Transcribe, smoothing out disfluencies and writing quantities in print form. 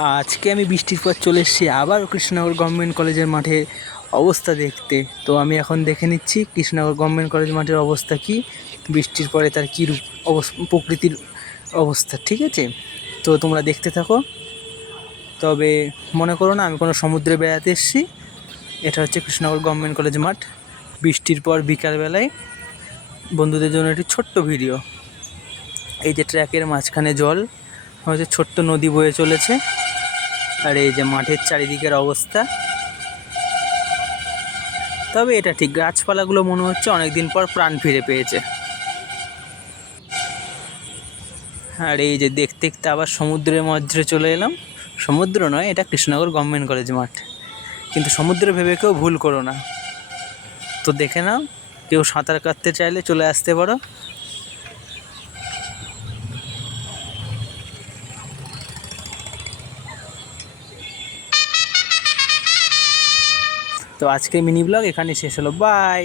আজকে আমি বৃষ্টির পর চলে এসেছি আবার কৃষ্ণনগর গভর্নমেন্ট কলেজের মাঠে অবস্থা দেখতে। তো আমি এখন দেখে নিচ্ছি কৃষ্ণনগর গভর্নমেন্ট কলেজ মাঠের অবস্থা কী, বৃষ্টির পরে তার কী রূপ প্রকৃতির অবস্থা। ঠিক আছে, তো তোমরা দেখতে থাকো। তবে মনে করো না আমি কোনো সমুদ্রে বেড়াতে এসেছি। এটা হচ্ছে কৃষ্ণনগর গভর্নমেন্ট কলেজ মাঠ, বৃষ্টির পর বিকালবেলায় বন্ধুদের জন্য একটি ছোট্ট ভিডিও। এই যে ট্র্যাকের মাঝখানে জল, হয়তো ছোট্ট নদী বয়ে চলেছে, আর এই যে মাঠের চারিদিকের অবস্থা। তবে এটা ঠিক, গাছপালাগুলো মনে হচ্ছে অনেকদিন পর প্রাণ ফিরে পেয়েছে। আর এই যে দেখতে দেখতে আবার সমুদ্রের মধ্যে চলে এলাম। সমুদ্র নয়, এটা কৃষ্ণনগর গভর্নমেন্ট কলেজ মাঠ, কিন্তু সমুদ্র ভেবে কেউ ভুল করো না। তো দেখে নাও, কেউ সাঁতার কাটতে চাইলে চলে আসতে পারো। তো আজকের মিনি ব্লগ এখানে শেষ হলো, বাই।